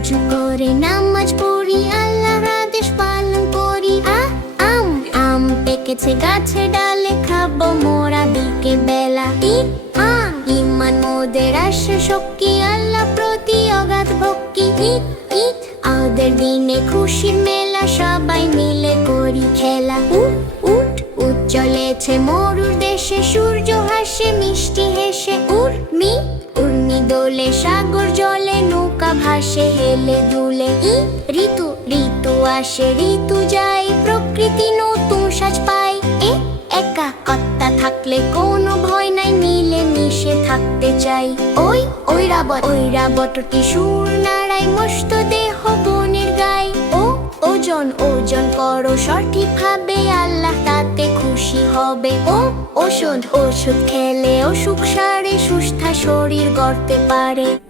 অজু করে নামাজ পড়ি, আল্লাহর আদেশ পালন করি। আ, আম আম পেকেছে গাছে ডালে, খাব মোরা বিকে বেলা। ই আ, ইমান মোদের আসে শক্তি, আল্লাহ প্রতি অগাধ ভক্তি। আমাদের দিনে খুশির মেলা, সবাই মিলে করি খেলা। উঠ উঠ চলেছে মরুর দেশে, সূর্য হাসে, মিষ্টি হেসে। উর্মি উর্মি দোলে সাগর জলে ভাসে হেলে দুলে। ঋতু ঋতু আসে, ঋতু যায়, প্রকৃতি নতুন সাজ পায়। এ, একা কত্তা থাকলে কোনো ভয় নাই, মিলে মিশে থাকতে চাই। ওই ওই রাবত ওই রাবতটি সুর নাড়াই মস্ত দেহ বনের গায়। ও, ওজন ওজন করো সঠিকভাবে, আল্লাহ তাতে খুশি হবে। ও, ওষুধ ওষুধ খেলে অসুখ সারে, সুস্থা শরীর গড়তে পারে।